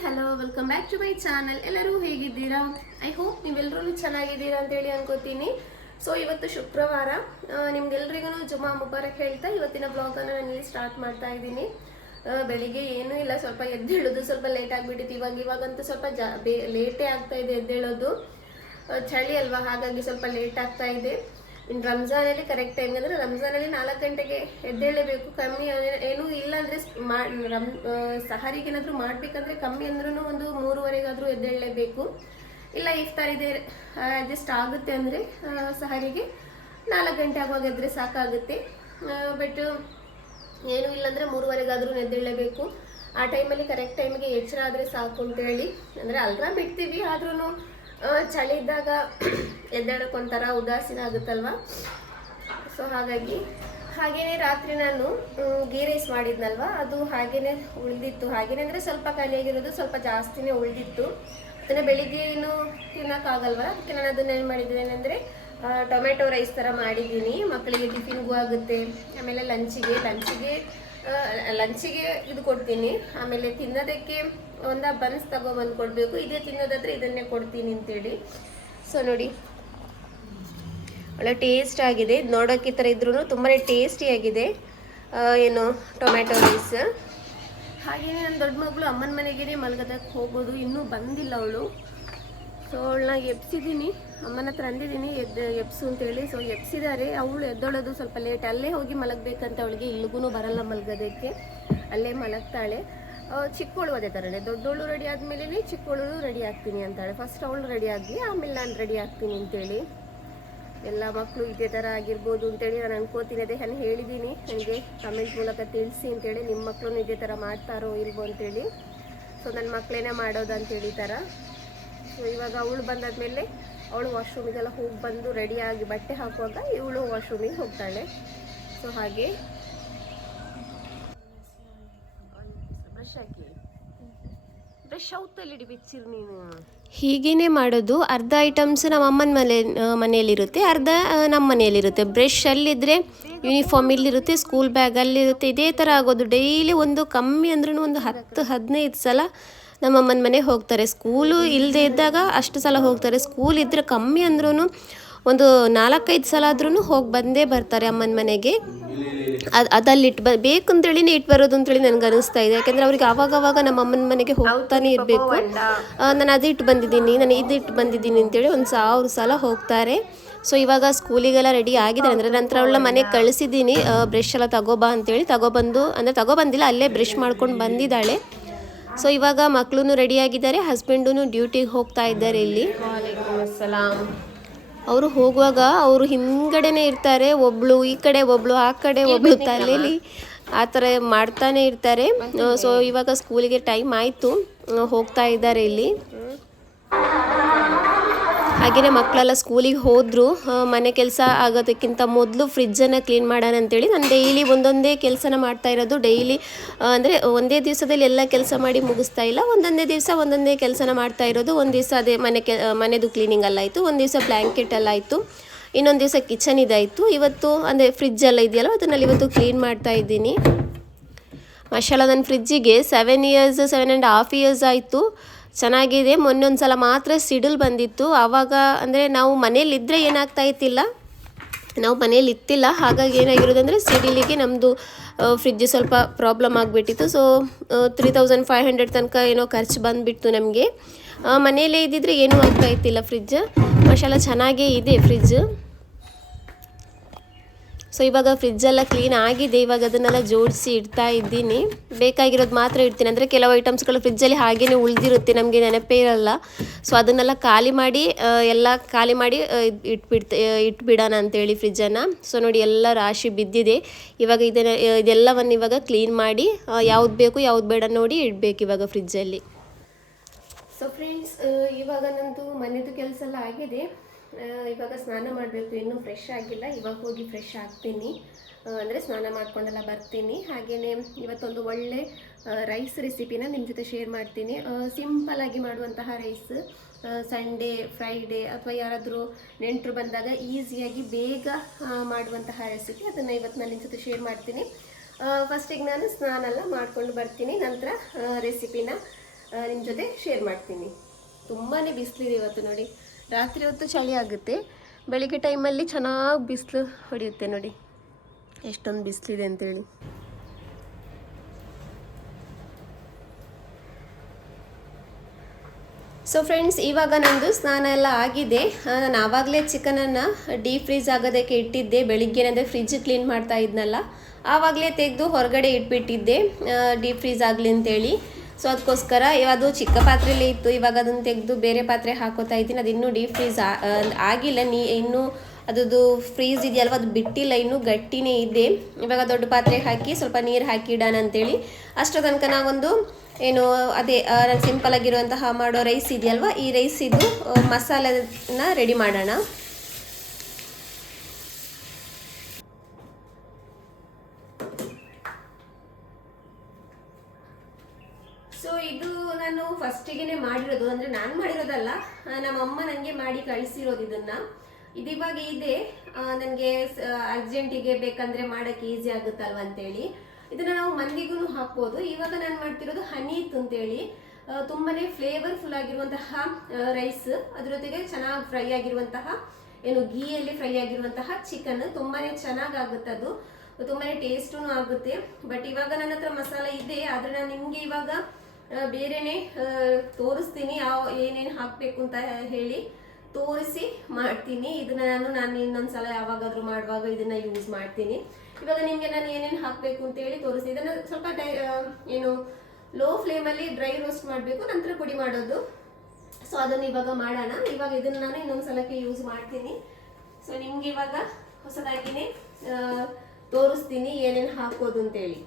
Hello welcome back to my channel. ಎಲ್ಲರೂ ಹೇಗಿದ್ದೀರಾ? I hope ನೀವೆಲ್ಲರೂ ಚೆನ್ನಾಗಿದ್ದೀರಾ ಅಂತೇಳಿ ಅನ್ಕೋತೀನಿ. ಸೊ ಇವತ್ತು ಶುಕ್ರವಾರ, ನಿಮ್ಗೆಲ್ರಿಗೂ ಜುಮಾ ಮುಬಾರಕ್ ಹೇಳ್ತಾ ಇವತ್ತಿನ ಬ್ಲಾಗನ್ನು ನಾನು ಇಲ್ಲಿ ಸ್ಟಾರ್ಟ್ ಮಾಡ್ತಾ ಇದ್ದೀನಿ. ಬೆಳಿಗ್ಗೆ ಏನೂ ಇಲ್ಲ, ಸ್ವಲ್ಪ ಎದ್ದೇಳೋದು ಸ್ವಲ್ಪ ಲೇಟ್ ಆಗಿಬಿಟ್ಟಿತ್ತು. ಇವಾಗಂತೂ ಸ್ವಲ್ಪ ಲೇಟೇ ಆಗ್ತಾ ಇದೆ ಎದ್ದೇಳೋದು. ಚಳಿ ಅಲ್ವಾ, ಹಾಗಾಗಿ ಸ್ವಲ್ಪ ಲೇಟ್ ಆಗ್ತಾ ಇದೆ. ಇನ್ನು ರಂಜಾನಲ್ಲಿ ಕರೆಕ್ಟ್ ಟೈಮ್ ಅಂದರೆ ರಂಜಾನಲ್ಲಿ 4 ಗಂಟೆಗೆ ಎದ್ದೇಳಲೇಬೇಕು. ಕಮ್ಮಿ ಏನೂ ಇಲ್ಲ ಅಂದರೆ ಸಹರಿಗೆ ಏನಾದರೂ ಮಾಡಬೇಕಂದ್ರೆ ಕಮ್ಮಿ ಅಂದ್ರೂ ಒಂದು 3:30 ಎದ್ದೇಳಲೇಬೇಕು. ಇಲ್ಲ ಇಫ್ತಾರ್ ಇದೆ ಅಡ್ಜಸ್ಟ್ ಆಗುತ್ತೆ ಅಂದರೆ ಸಹರಿಗೆ 4 ಗಂಟೆ ಆಗುವಾಗ ಎದ್ದರೆ ಸಾಕಾಗುತ್ತೆ. ಬಟ್ ಏನೂ ಇಲ್ಲಾಂದರೆ 3:30 ಎದ್ದೇಳಲೇಬೇಕು. ಆ ಟೈಮಲ್ಲಿ ಕರೆಕ್ಟ್ ಟೈಮಿಗೆ ಎಚ್ಚರ ಆದರೆ ಸಾಕು ಅಂತೇಳಿ, ಅಂದರೆ ಅಲ್ರಾಮ್ ಬಿಡ್ತೀವಿ, ಆದ್ರೂ ಚಳಿ ಇದ್ದಾಗ ಎದ್ದೇಳಕ್ಕೊಂಥರ ಉದಾಸೀನ ಆಗುತ್ತಲ್ವ. ಸೊ ಹಾಗೇನೆ ರಾತ್ರಿ ನಾನು ಗೀ ರೈಸ್ ಮಾಡಿದ್ನಲ್ವ, ಅದು ಹಾಗೇನೆ ಉಳಿದಿತ್ತು. ಹಾಗೇನೆ ಅಂದರೆ ಸ್ವಲ್ಪ ಖಾಲಿಯಾಗಿರೋದು, ಸ್ವಲ್ಪ ಜಾಸ್ತಿನೇ ಉಳಿದಿತ್ತು. ಅದನ್ನು ಬೆಳಿಗ್ಗೆ ಏನು ತಿನ್ನೋಕ್ಕಾಗಲ್ವ, ಅದಕ್ಕೆ ನಾನು ಅದನ್ನ ಏನು ಮಾಡಿದ್ದೀನಿ ಅಂದರೆ ಟೊಮೆಟೊ ರೈಸ್ ಥರ ಮಾಡಿದ್ದೀನಿ. ಮಕ್ಕಳಿಗೆ ಟಿಫಿನ್ಗೂ ಆಗುತ್ತೆ, ಆಮೇಲೆ ಲಂಚಿಗೆ ಇದು ಕೊಡ್ತೀನಿ. ಆಮೇಲೆ ತಿನ್ನೋದಕ್ಕೆ ಒಂದು ಬನ್ಸ್ ತಗೊಬಂದು ಕೊಡಬೇಕು. ಇದೇ ತಿನ್ನೋದಾದರೆ ಇದನ್ನೇ ಕೊಡ್ತೀನಿ ಅಂತೇಳಿ. ಸೊ ನೋಡಿ, ಒಳ್ಳೆ ಟೇಸ್ಟ್ ಆಗಿದೆ. ನೋಡೋಕ್ಕೆ ಈ ಥರ ಇದ್ರೂ ತುಂಬಾ ಟೇಸ್ಟಿಯಾಗಿದೆ ಏನು ಟೊಮೆಟೊ ರೈಸ್. ಹಾಗೆಯೇ ನನ್ನ ದೊಡ್ಡ ಮಗಳು ಅಮ್ಮನ ಮನೆಗೇ ಮಲಗೋದಕ್ಕೆ ಹೋಗೋದು, ಇನ್ನೂ ಬಂದಿಲ್ಲ ಅವಳು. ಸೊ ಅವಳನ್ನ ಎಬ್ಸಿದ್ದೀನಿ, ಅಮ್ಮನ ಹತ್ರ ಅಂದಿದ್ದೀನಿ ಎಬ್ಸು ಅಂತೇಳಿ. ಸೊ ಎಬ್ಸಿದ್ದಾರೆ. ಅವಳು ಎದ್ದೊಳೋದು ಸ್ವಲ್ಪ ಲೇಟ್, ಅಲ್ಲೇ ಹೋಗಿ ಮಲಗಬೇಕಂತ ಅವಳಿಗೆ. ಇಲ್ಲಿಗೂ ಬರಲ್ಲ ಮಲಗೋದಕ್ಕೆ, ಅಲ್ಲೇ ಮಲಗ್ತಾಳೆ. ಚಿಕ್ಕವಳು ಅದೇ ಥರನೇ, ದೊಡ್ಡವಳು ರೆಡಿ ಆದಮೇಲೆ ಚಿಕ್ಕವಳು ರೆಡಿ ಆಗ್ತೀನಿ ಅಂತಾಳೆ. ಫಸ್ಟ್ ಅವಳು ರೆಡಿ ಆಗಲಿ, ಆಮೇಲೆ ನಾನು ರೆಡಿ ಆಗ್ತೀನಿ ಅಂತೇಳಿ. ಎಲ್ಲ ಮಕ್ಕಳು ಇದೇ ಥರ ಆಗಿರ್ಬೋದು ಅಂತೇಳಿ ನಾನು ಅನ್ಕೋತೀನಿ. ಅದೇ ನಾನು ಹೇಳಿದ್ದೀನಿ, ನನಗೆ ಕಮೆಂಟ್ ಮೂಲಕ ತಿಳಿಸಿ ಅಂತೇಳಿ, ನಿಮ್ಮ ಮಕ್ಕಳು ಇದೇ ಥರ ಮಾಡ್ತಾರೋ ಇಲ್ವೋ ಅಂತೇಳಿ. ಸೊ ನನ್ನ ಮಕ್ಕಳೇನೇ ಮಾಡೋದು ಅಂತೇಳಿ ಥರ. ಸೊ ಇವಾಗ ಅವಳು ಬಂದಾದ್ಮೇಲೆ ಅವಳು ವಾಶ್ರೂಮಿಗೆಲ್ಲ ಹೋಗಿ ಬಂದು ರೆಡಿಯಾಗಿ ಬಟ್ಟೆ ಹಾಕುವಾಗ ಇವಳು ವಾಶ್ರೂಮಿಗೆ ಹೋಗ್ತಾಳೆ. ಸೊ ಹಾಗೆ ಹೀಗೇನೆ ಮಾಡೋದು. ಅರ್ಧ ಐಟಮ್ಸ್ ನಮ್ಮ ಅಮ್ಮನ ಮನೆಯಲ್ಲಿರುತ್ತೆ, ಅರ್ಧ ನಮ್ಮ ಮನೆಯಲ್ಲಿರುತ್ತೆ. ಬ್ರಷ್ ಅಲ್ಲಿದ್ದರೆ ಯೂನಿಫಾರ್ಮ್ ಇಲ್ಲಿರುತ್ತೆ, ಸ್ಕೂಲ್ ಬ್ಯಾಗ್ ಅಲ್ಲಿರುತ್ತೆ. ಇದೇ ಥರ ಆಗೋದು. ಡೈಲಿ ಒಂದು ಕಮ್ಮಿ ಅಂದ್ರೂ ಒಂದು 10-15 ಸಲ ನಮ್ಮ ಅಮ್ಮನ ಮನೆ ಹೋಗ್ತಾರೆ. ಸ್ಕೂಲು ಇಲ್ಲದೆ ಇದ್ದಾಗ ಅಷ್ಟು ಸಲ ಹೋಗ್ತಾರೆ. ಸ್ಕೂಲ್ ಇದ್ದರೆ ಕಮ್ಮಿ ಅಂದ್ರೂ ಒಂದು 4-5 ಸಲ ಆದ್ರೂ ಹೋಗಿ ಬಂದೇ ಬರ್ತಾರೆ ಅಮ್ಮನ ಮನೆಗೆ. ಅದಲ್ಲಿ ಬೇಕಂತೇಳಿನೇ ಇಟ್ಟು ಬರೋದು ಅಂತೇಳಿ ನನಗೆ ಅನಿಸ್ತಾ ಇದೆ. ಯಾಕೆಂದರೆ ಅವ್ರಿಗೆ ಆವಾಗವಾಗ ನಮ್ಮ ಅಮ್ಮನ ಮನೆಗೆ ಹೋಗ್ತಾನೆ ಇರಬೇಕು. ನಾನು ಅದು ಇಟ್ಟು ಬಂದಿದ್ದೀನಿ, ನಾನು ಇದು ಇಟ್ಟು ಬಂದಿದ್ದೀನಿ ಅಂತೇಳಿ 1000 ಸಲ ಹೋಗ್ತಾರೆ. ಸೊ ಇವಾಗ ಸ್ಕೂಲಿಗೆಲ್ಲ ರೆಡಿ ಆಗಿದ್ದಾರೆ. ಅಂದರೆ ನಂತರ ಅವಳ ಮನೆಗೆ ಕಳಿಸಿದ್ದೀನಿ, ಬ್ರಷ್ ಎಲ್ಲ ತಗೋಬಾ ಅಂತೇಳಿ. ತಗೊಬಂದಿಲ್ಲ, ಅಲ್ಲೇ ಬ್ರಷ್ ಮಾಡ್ಕೊಂಡು ಬಂದಿದ್ದಾಳೆ. ಸೊ ಇವಾಗ ಮಕ್ಕಳು ರೆಡಿಯಾಗಿದ್ದಾರೆ, ಹಸ್ಬೆಂಡೂ ಡ್ಯೂಟಿಗೆ ಹೋಗ್ತಾ ಇದ್ದಾರೆ. ಇಲ್ಲಿ ಅವರು ಹೋಗುವಾಗ ಅವರು ಹಿಂದ್ಗಡೆನೇ ಇರ್ತಾರೆ. ಒಬ್ಳು ಈ ಕಡೆ, ಒಬ್ಳು ಆ ಕಡೆ, ಒಬ್ಳು ತಲೆಯಲ್ಲಿ ಆ ಥರ ಮಾಡ್ತಾನೆ ಇರ್ತಾರೆ. ಸೊ ಇವಾಗ ಸ್ಕೂಲಿಗೆ ಟೈಮ್ ಆಯಿತು, ಹೋಗ್ತಾ ಇದ್ದಾರೆ ಇಲ್ಲಿ. ಹಾಗೆಯೇ ಮಕ್ಕಳೆಲ್ಲ ಸ್ಕೂಲಿಗೆ ಹೋದರು. ಮನೆ ಕೆಲಸ ಆಗೋದಕ್ಕಿಂತ ಮೊದಲು ಫ್ರಿಜ್ಜನ್ನು ಕ್ಲೀನ್ ಮಾಡೋಣ ಅಂತೇಳಿ ನಾನು ಡೈಲಿ ಒಂದೊಂದೇ ಕೆಲಸನ ಮಾಡ್ತಾ ಇರೋದು. ಡೈಲಿ ಅಂದರೆ ಒಂದೇ ದಿವಸದಲ್ಲಿ ಎಲ್ಲ ಕೆಲಸ ಮಾಡಿ ಮುಗಿಸ್ತಾ ಇಲ್ಲ, ಒಂದೊಂದೇ ದಿವಸ ಒಂದೊಂದೇ ಕೆಲಸನ ಮಾಡ್ತಾ ಇರೋದು. ಒಂದು ದಿವಸ ಅದೇ ಮನೆದು ಕ್ಲೀನಿಂಗ್ ಅಲ್ಲಾಯಿತು, ಒಂದು ದಿವಸ ಬ್ಲ್ಯಾಂಕೆಟ್ ಎಲ್ಲ ಆಯಿತು, ಇನ್ನೊಂದು ದಿವಸ ಕಿಚನ್ ಇದಾಯಿತು. ಇವತ್ತು ಅಂದರೆ ಫ್ರಿಜ್ ಎಲ್ಲ ಇದೆಯಲ್ಲ, ಅದನ್ನಲ್ಲಿ ಇವತ್ತು ಕ್ಲೀನ್ ಮಾಡ್ತಾ ಇದ್ದೀನಿ. ಮಾಷಾಲ್ಲ, ನನ್ನ ಫ್ರಿಜ್ಜಿಗೆ 7.5 ಇಯರ್ಸ್ ಆಯಿತು, ಚೆನ್ನಾಗಿದೆ. ಮೊನ್ನೆ ಒಂದು ಸಲ ಮಾತ್ರ ಸಿಡಿಲು ಬಂದಿತ್ತು. ಆವಾಗ ಅಂದರೆ ನಾವು ಮನೇಲಿದ್ದರೆ ಏನಾಗ್ತಾ ಇತ್ತಿಲ್ಲ, ನಾವು ಮನೇಲಿ ಇತ್ತಿಲ್ಲ. ಹಾಗಾಗಿ ಏನಾಗಿರೋದಂದರೆ ಸಿಡಿಲಿಗೆ ನಮ್ಮದು ಫ್ರಿಜ್ ಸ್ವಲ್ಪ ಪ್ರಾಬ್ಲಮ್ ಆಗಿಬಿಟ್ಟಿತ್ತು. ಸೊ 3500 ತನಕ ಏನೋ ಖರ್ಚು ಬಂದುಬಿಡ್ತು ನಮಗೆ. ಮನೆಯಲ್ಲೇ ಇದ್ದಿದ್ರೆ ಏನೂ ಆಗ್ತಾ ಇತ್ತಿಲ್ಲ. ಫ್ರಿಜ್ ಮಾಷಾಲ್ಲ ಚೆನ್ನಾಗೇ ಇದೆ ಫ್ರಿಜ್. ಸೊ ಇವಾಗ ಫ್ರಿಜ್ಜೆಲ್ಲ ಕ್ಲೀನ್ ಆಗಿದೆ. ಇವಾಗ ಅದನ್ನೆಲ್ಲ ಜೋಡಿಸಿ ಇಡ್ತಾ ಇದ್ದೀನಿ. ಬೇಕಾಗಿರೋದು ಮಾತ್ರ ಇಡ್ತೀನಿ, ಅಂದರೆ ಕೆಲವು ಐಟಮ್ಸ್ಗಳು ಫ್ರಿಜ್ಜಲ್ಲಿ ಹಾಗೇ ಉಳಿದಿರುತ್ತೆ, ನಮಗೆ ನೆನಪೇ ಇರಲ್ಲ. ಸೊ ಅದನ್ನೆಲ್ಲ ಖಾಲಿ ಮಾಡಿ ಇಟ್ಬಿಡೋಣ ಅಂತೇಳಿ ಫ್ರಿಜ್ಜನ್ನು. ಸೊ ನೋಡಿ, ಎಲ್ಲ ರಾಶಿ ಬಿದ್ದಿದೆ. ಇವಾಗ ಇದೆಲ್ಲವನ್ನು ಇವಾಗ ಕ್ಲೀನ್ ಮಾಡಿ ಯಾವ್ದು ಬೇಕು ಯಾವ್ದು ಬೇಡ ನೋಡಿ ಇಡಬೇಕು ಇವಾಗ ಫ್ರಿಜ್ಜಲ್ಲಿ. ಸೊ ಫ್ರೆಂಡ್ಸ್, ಇವಾಗ ನಂದು ಮನೆಯದು ಕೆಲಸ ಎಲ್ಲ ಆಗಿದೆ. ಇವಾಗ ಸ್ನಾನ ಮಾಡಬೇಕು, ಇನ್ನೂ ಫ್ರೆಶ್ ಆಗಿಲ್ಲ. ಇವಾಗ ಹೋಗಿ ಫ್ರೆಶ್ ಆಗ್ತೀನಿ, ಅಂದರೆ ಸ್ನಾನ ಮಾಡ್ಕೊಂಡೆಲ್ಲ ಬರ್ತೀನಿ. ಹಾಗೆಯೇ ಇವತ್ತೊಂದು ಒಳ್ಳೆ ರೈಸ್ ರೆಸಿಪಿನ ನಿಮ್ಮ ಜೊತೆ ಶೇರ್ ಮಾಡ್ತೀನಿ. ಸಿಂಪಲ್ಲಾಗಿ ಮಾಡುವಂತಹ ರೈಸ್. ಸಂಡೇ, ಫ್ರೈಡೇ ಅಥವಾ ಯಾರಾದರೂ ನೆಂಟರು ಬಂದಾಗ ಈಸಿಯಾಗಿ ಬೇಗ ಮಾಡುವಂತಹ ರೆಸಿಪಿ, ಅದನ್ನು ಇವತ್ತು ನಾನು ನಿಮ್ಮ ಜೊತೆ ಶೇರ್ ಮಾಡ್ತೀನಿ. ಫಸ್ಟಿಗೆ ನಾನು ಸ್ನಾನ ಎಲ್ಲ ಮಾಡ್ಕೊಂಡು ಬರ್ತೀನಿ, ನಂತರ ರೆಸಿಪಿನ ನಿಮ್ಮ ಜೊತೆ ಶೇರ್ ಮಾಡ್ತೀನಿ. ತುಂಬಾ ಬಿಸಿಲಿದೆ ಇವತ್ತು ನೋಡಿ. ರಾತ್ರಿ ಹೊತ್ತು ಚಳಿ ಆಗುತ್ತೆ, ಬೆಳಿಗ್ಗೆ ಟೈಮಲ್ಲಿ ಚೆನ್ನಾಗಿ ಬಿಸಿಲು ಹೊಡೆಯುತ್ತೆ ನೋಡಿ ಎಷ್ಟೊಂದು ಬಿಸಿಲಿದೆ ಅಂತೇಳಿ. ಸೊ ಫ್ರೆಂಡ್ಸ್, ಇವಾಗ ನಂದು ಸ್ನಾನ ಎಲ್ಲ ಆಗಿದೆ. ನಾನು ಆವಾಗಲೇ ಚಿಕನನ್ನು ಡೀಪ್ ಫ್ರೀಸ್ ಆಗೋದಕ್ಕೆ ಇಟ್ಟಿದ್ದೆ. ಬೆಳಿಗ್ಗೆನೇ ಫ್ರಿಜ್ ಕ್ಲೀನ್ ಮಾಡ್ತಾ ಇದ್ನಲ್ಲ, ಆವಾಗಲೇ ತೆಗೆದು ಹೊರಗಡೆ ಇಟ್ಬಿಟ್ಟಿದ್ದೆ ಡೀಪ್ ಫ್ರೀಸ್ ಆಗಲಿ ಅಂತೇಳಿ. ಸೊ ಅದಕ್ಕೋಸ್ಕರ ಅದು ಚಿಕ್ಕ ಪಾತ್ರೆಯಲ್ಲೇ ಇತ್ತು. ಇವಾಗ ಅದನ್ನು ತೆಗೆದು ಬೇರೆ ಪಾತ್ರೆ ಹಾಕೋತಾ ಇದ್ದೀನಿ. ಅದು ಇನ್ನೂ ಡೀಪ್ ಫ್ರೀಸ್ ಆಗಿಲ್ಲ, ಇನ್ನೂ ಅದು ಫ್ರೀಸ್ ಇದೆಯಲ್ವ ಅದು ಬಿಟ್ಟಿಲ್ಲ, ಇನ್ನೂ ಗಟ್ಟಿನೇ ಇದೆ. ಇವಾಗ ದೊಡ್ಡ ಪಾತ್ರೆ ಹಾಕಿ ಸ್ವಲ್ಪ ನೀರು ಹಾಕಿ ಇಡೋಣ ಅಂತೇಳಿ. ಅಷ್ಟರ ತನಕ ನಾವೊಂದು ಏನು ಅದೇ ನಾನು ಸಿಂಪಲ್ ಆಗಿರುವಂತಹ ಮಾಡೋ ರೈಸ್ ಇದೆಯಲ್ವ, ಈ ರೈಸ್ ಇದು ಮಸಾಲೆನ ರೆಡಿ ಮಾಡೋಣ. ಸೊ ಇದು ನಾನು ಫಸ್ಟಿಗೆ ಮಾಡಿರೋದು, ಅಂದರೆ ನಾನು ಮಾಡಿರೋದಲ್ಲ, ನಮ್ಮಮ್ಮ ನನಗೆ ಮಾಡಿ ಕಳಿಸಿರೋದು ಇದನ್ನು. ಇದಿವಾಗ ಇದೆ, ನನಗೆ ಅರ್ಜೆಂಟಿಗೆ ಬೇಕಂದರೆ ಮಾಡೋಕ್ಕೆ ಈಸಿ ಆಗುತ್ತಲ್ವ ಅಂತೇಳಿ ಇದನ್ನು ನಾವು ಮಂದಿಗೂ ಹಾಕ್ಬೋದು. ಇವಾಗ ನಾನು ಮಾಡ್ತಿರೋದು ಹನೀತ್ ಅಂತೇಳಿ, ತುಂಬಾ ಫ್ಲೇವರ್ಫುಲ್ ಆಗಿರುವಂತಹ ರೈಸ್, ಅದ್ರ ಜೊತೆಗೆ ಚೆನ್ನಾಗಿ ಫ್ರೈ ಆಗಿರುವಂತಹ ಏನು ಗೀಯಲ್ಲಿ ಫ್ರೈ ಆಗಿರುವಂತಹ ಚಿಕನ್ ತುಂಬಾ ಚೆನ್ನಾಗಾಗುತ್ತೆ, ಅದು ತುಂಬಾ ಟೇಸ್ಟೂ ಆಗುತ್ತೆ. ಬಟ್ ಇವಾಗ ನನ್ನ ಹತ್ರ ಮಸಾಲೆ ಇದೆ, ಆದರೆ ನಾನು ನಿಮಗೆ ಇವಾಗ ಬೇರೆನೇ ತೋರಿಸ್ತೀನಿ ಏನೇನು ಹಾಕಬೇಕು ಅಂತ ಹೇಳಿ ತೋರಿಸಿ ಮಾಡ್ತೀನಿ. ಇದನ್ನ ನಾನು ಇನ್ನೊಂದ್ಸಲ ಯಾವಾಗಾದ್ರೂ ಮಾಡುವಾಗ ಇದನ್ನ ಯೂಸ್ ಮಾಡ್ತೀನಿ. ಇವಾಗ ನಿಮಗೆ ನಾನು ಏನೇನು ಹಾಕಬೇಕು ಅಂತ ಹೇಳಿ ತೋರಿಸಿ. ಇದನ್ನ ಸ್ವಲ್ಪ ಏನು ಲೋ ಫ್ಲೇಮಲ್ಲಿ ಡ್ರೈ ರೋಸ್ಟ್ ಮಾಡಬೇಕು, ನಂತರ ಪುಡಿ ಮಾಡೋದು. ಸೊ ಅದನ್ನು ಇವಾಗ ಮಾಡೋಣ. ಇವಾಗ ಇದನ್ನ ನಾನು ಇನ್ನೊಂದ್ಸಲಕ್ಕೆ ಯೂಸ್ ಮಾಡ್ತೀನಿ. ಸೊ ನಿಮ್ಗೆ ಇವಾಗ ಹೊಸದಾಗಿನೇ ತೋರಿಸ್ತೀನಿ ಏನೇನು ಹಾಕೋದು ಅಂತೇಳಿ.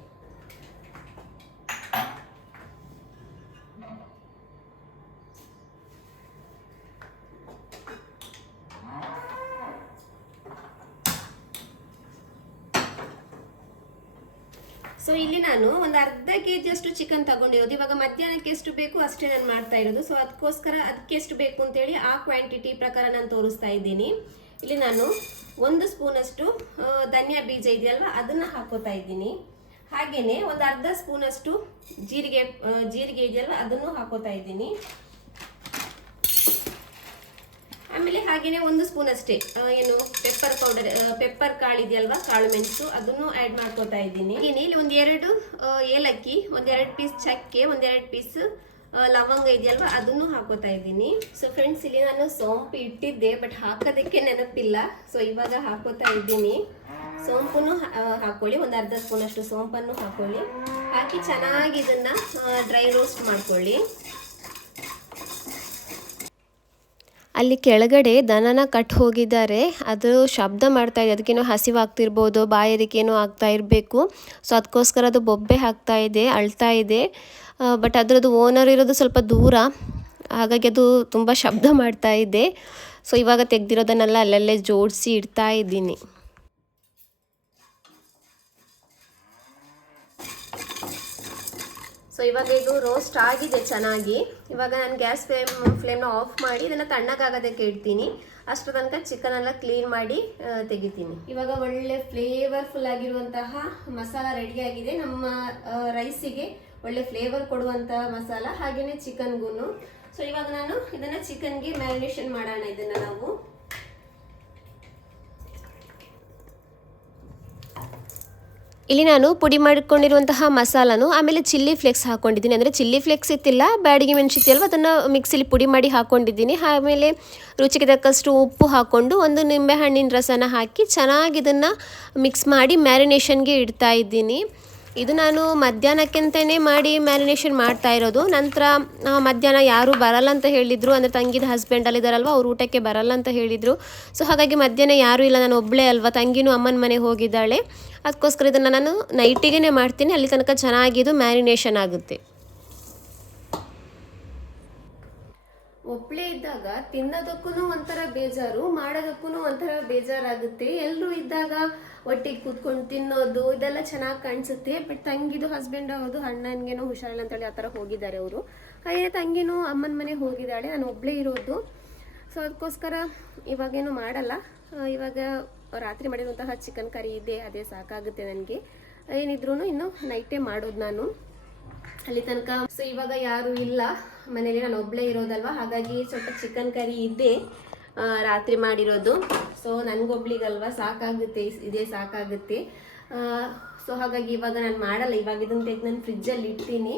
ಸೊ ಇಲ್ಲಿ ನಾನು ಒಂದು ಅರ್ಧ kg ಅಷ್ಟು ಚಿಕನ್ ತಗೊಂಡಿರೋದು. ಇವಾಗ ಮಧ್ಯಾಹ್ನಕ್ಕೆ ಎಷ್ಟು ಬೇಕು ಅಷ್ಟೇ ನಾನು ಮಾಡ್ತಾ ಇರೋದು. ಸೊ ಅದಕ್ಕೋಸ್ಕರ ಅದಕ್ಕೆ ಎಷ್ಟು ಬೇಕು ಅಂತೇಳಿ ಆ ಕ್ವಾಂಟಿಟಿ ಪ್ರಕಾರ ನಾನು ತೋರಿಸ್ತಾ ಇದ್ದೀನಿ. ಇಲ್ಲಿ ನಾನು 1 ಸ್ಪೂನಷ್ಟು ಧನಿಯಾ ಬೀಜ ಇದೆಯಲ್ವ ಅದನ್ನು ಹಾಕೋತಾ ಇದ್ದೀನಿ. ಹಾಗೆಯೇ ಒಂದು ಅರ್ಧ ಸ್ಪೂನಷ್ಟು ಜೀರಿಗೆ ಇದೆಯಲ್ವ ಅದನ್ನು ಹಾಕೋತಾ ಇದ್ದೀನಿ. ಆಮೇಲೆ ಹಾಗೆಯೇ 1 ಸ್ಪೂನ್ ಅಷ್ಟೇ ಏನು ಪೆಪ್ಪರ್ ಕಾಳು ಇದೆಯಲ್ವಾ, ಕಾಳು ಮೆಣಸು, ಅದನ್ನು ಆ್ಯಡ್ ಮಾಡ್ಕೋತಾ ಇದ್ದೀನಿ. ಇಲ್ಲಿ ಒಂದು 2 ಏಲಕ್ಕಿ, ಒಂದು 2 ಪೀಸ್ ಚಕ್ಕೆ, ಒಂದು 2 ಪೀಸ್ ಲವಂಗ ಇದೆಯಲ್ವಾ ಅದನ್ನು ಹಾಕೋತಾ ಇದ್ದೀನಿ. ಸೊ ಫ್ರೆಂಡ್ಸ್, ಇಲ್ಲಿ ನಾನು ಸೋಂಪು ಇಟ್ಟಿದ್ದೆ, ಬಟ್ ಹಾಕೋದಕ್ಕೆ ನೆನಪಿಲ್ಲ. ಸೊ ಇವಾಗ ಹಾಕೋತಾ ಇದ್ದೀನಿ. ಸೋಂಪನ್ನು ಹಾಕೊಳ್ಳಿ, ಒಂದು ಅರ್ಧ ಸ್ಪೂನ್ ಅಷ್ಟು ಸೋಂಪನ್ನು ಹಾಕೊಳ್ಳಿ. ಹಾಕಿ ಚೆನ್ನಾಗಿ ಇದನ್ನು ಡ್ರೈ ರೋಸ್ಟ್ ಮಾಡ್ಕೊಳ್ಳಿ. ಅಲ್ಲಿ ಕೆಳಗಡೆ ದನನ ಕಟ್ ಹೋಗಿದ್ದಾರೆ, ಅದು ಶಬ್ದ ಮಾಡ್ತಾ ಇದೆ. ಅದಕ್ಕೇನೋ ಹಸಿವಾಗ್ತಿರ್ಬೋದು, ಬಾಯಾರಿಕೆನೋ ಆಗ್ತಾ ಇರಬೇಕು. ಸೊ ಅದಕ್ಕೋಸ್ಕರ ಅದು ಬೊಬ್ಬೆ ಹಾಕ್ತಾ ಇದೆ, ಅಳ್ತಾ ಇದೆ. ಬಟ್ ಅದರದ್ದು ಓನರ್ ಇರೋದು ಸ್ವಲ್ಪ ದೂರ, ಹಾಗಾಗಿ ಅದು ತುಂಬ ಶಬ್ದ ಮಾಡ್ತಾ ಇದೆ. ಸೊ ಇವಾಗ ತೆಗೆದಿರೋದನ್ನೆಲ್ಲ ಅಲ್ಲಲ್ಲೇ ಜೋಡಿಸಿ ಇಡ್ತಾ ಇದ್ದೀನಿ. ಸೊ ಇವಾಗ ಇದು ರೋಸ್ಟ್ ಆಗಿದೆ ಚೆನ್ನಾಗಿ. ಇವಾಗ ನಾನು ಗ್ಯಾಸ್ ಫ್ಲೇಮ್ನ ಆಫ್ ಮಾಡಿ ಇದನ್ನು ತಣ್ಣಗಾಗೋದಕ್ಕೆ ಇಡ್ತೀನಿ. ಅಷ್ಟರ ತನಕ ಚಿಕನ್ ಎಲ್ಲ ಕ್ಲೀನ್ ಮಾಡಿ ತೆಗಿತೀನಿ. ಇವಾಗ ಒಳ್ಳೆ ಫ್ಲೇವರ್ಫುಲ್ ಆಗಿರುವಂತಹ ಮಸಾಲ ರೆಡಿಯಾಗಿದೆ. ನಮ್ಮ ರೈಸಿಗೆ ಒಳ್ಳೆ ಫ್ಲೇವರ್ ಕೊಡುವಂಥ ಮಸಾಲ, ಹಾಗೆಯೇ ಚಿಕನ್ಗೂ. ಸೊ ಇವಾಗ ನಾನು ಇದನ್ನು ಚಿಕನ್ಗೆ ಮ್ಯಾರಿನೇಷನ್ ಮಾಡೋಣ. ಇದನ್ನು ನಾವು ಇಲ್ಲಿ ನಾನು ಪುಡಿ ಮಾಡಿಕೊಂಡಿರುವಂತಹ ಮಸಾಲನು, ಆಮೇಲೆ ಚಿಲ್ಲಿ ಫ್ಲೇಕ್ಸ್ ಹಾಕ್ಕೊಂಡಿದ್ದೀನಿ. ಅಂದರೆ ಚಿಲ್ಲಿ ಫ್ಲೇಕ್ಸ್ ಇತ್ತಿಲ್ಲ, ಬ್ಯಾಡಿಗೆ ಮೆಣಸಿತ್ತು ಅಲ್ವ, ಅದನ್ನು ಮಿಕ್ಸಿಲಿ ಪುಡಿ ಮಾಡಿ ಹಾಕ್ಕೊಂಡಿದ್ದೀನಿ. ಆಮೇಲೆ ರುಚಿಗೆ ತಕ್ಕಷ್ಟು ಉಪ್ಪು ಹಾಕ್ಕೊಂಡು ಒಂದು ನಿಂಬೆಹಣ್ಣಿನ ರಸನ ಹಾಕಿ ಚೆನ್ನಾಗಿ ಇದನ್ನು ಮಿಕ್ಸ್ ಮಾಡಿ ಮ್ಯಾರಿನೇಷನ್ಗೆ ಇಡ್ತಾ ಇದ್ದೀನಿ. ಇದು ನಾನು ಮಧ್ಯಾಹ್ನಕ್ಕೆಂತಲೇ ಮಾಡಿ ಮ್ಯಾರಿನೇಷನ್ ಮಾಡ್ತಾ ಇರೋದು. ನಂತರ ಮಧ್ಯಾಹ್ನ ಯಾರೂ ಬರಲ್ಲ ಅಂತ ಹೇಳಿದರು, ಅಂದರೆ ತಂಗಿದ ಹಸ್ಬೆಂಡಲ್ಲಿದ್ದಾರಲ್ವ, ಅವ್ರು ಊಟಕ್ಕೆ ಬರಲ್ಲ ಅಂತ ಹೇಳಿದರು. ಸೊ ಹಾಗಾಗಿ ಮಧ್ಯಾಹ್ನ ಯಾರೂ ಇಲ್ಲ, ನಾನು ಒಬ್ಬಳೇ ಅಲ್ವ, ತಂಗಿನೂ ಅಮ್ಮನ ಮನೆಗೆ ಹೋಗಿದ್ದಾಳೆ. ಅದಕ್ಕೋಸ್ಕರ ಇದನ್ನು ನಾನು ನೈಟಿಗೆ ಮಾಡ್ತೀನಿ, ಅಲ್ಲಿ ತನಕ ಚೆನ್ನಾಗಿದು ಮ್ಯಾರಿನೇಷನ್ ಆಗುತ್ತೆ. ಒಬ್ಬಳೇ ಇದ್ದಾಗ ತಿನ್ನೋದಕ್ಕೂ ಒಂಥರ ಬೇಜಾರು, ಮಾಡೋದಕ್ಕೂ ಒಂಥರ ಬೇಜಾರಾಗುತ್ತೆ. ಎಲ್ಲರೂ ಇದ್ದಾಗ ಒಟ್ಟಿಗೆ ಕೂತ್ಕೊಂಡು ತಿನ್ನೋದು ಇದೆಲ್ಲ ಚೆನ್ನಾಗಿ ಕಾಣಿಸುತ್ತೆ. ಬಟ್ ತಂಗಿದು ಹಸ್ಬೆಂಡ್ ಅವ್ರದ್ದು ಅಣ್ಣನಿಗೇನೋ ಹುಷಾರಿಲ್ಲ ಅಂತೇಳಿ ಆ ಥರ ಹೋಗಿದ್ದಾರೆ ಅವರು. ಹಾಗೆ ತಂಗಿನೂ ಅಮ್ಮನ ಮನೆಗೆ ಹೋಗಿದ್ದಾಳೆ, ನಾನು ಒಬ್ಬಳೇ ಇರೋದು. ಸೊ ಅದಕ್ಕೋಸ್ಕರ ಇವಾಗೇನು ಮಾಡಲ್ಲ. ಇವಾಗ ರಾತ್ರಿ ಮಾಡಿರುವಂತಹ ಚಿಕನ್ ಕರಿ ಇದೆ, ಅದೇ ಸಾಕಾಗುತ್ತೆ ನನಗೆ. ಏನಿದ್ರೂ ಇನ್ನು ನೈಟೇ ಮಾಡೋದು ನಾನು. ಅಲ್ಲಿ ತನಕ. ಸೊ ಇವಾಗ ಯಾರು ಇಲ್ಲ ಮನೇಲಿ, ನಾನು ಒಬ್ಬಳೇ ಇರೋದಲ್ವ, ಹಾಗಾಗಿ ಸ್ವಲ್ಪ ಚಿಕನ್ ಕರಿ ಇದ್ದೆ ರಾತ್ರಿ ಮಾಡಿರೋದು. ಸೊ ನನಗೊಬ್ಳಿಗಲ್ವ ಸಾಕಾಗುತ್ತೆ, ಇದೇ ಸಾಕಾಗುತ್ತೆ. ಸೊ ಹಾಗಾಗಿ ಇವಾಗ ನಾನು ಮಾಡಲ್ಲ, ಇವಾಗ ಇದನ್ನು ತೆಗೆದು ನಾನು ಫ್ರಿಜ್ಜಲ್ಲಿ ಇಡ್ತೀನಿ.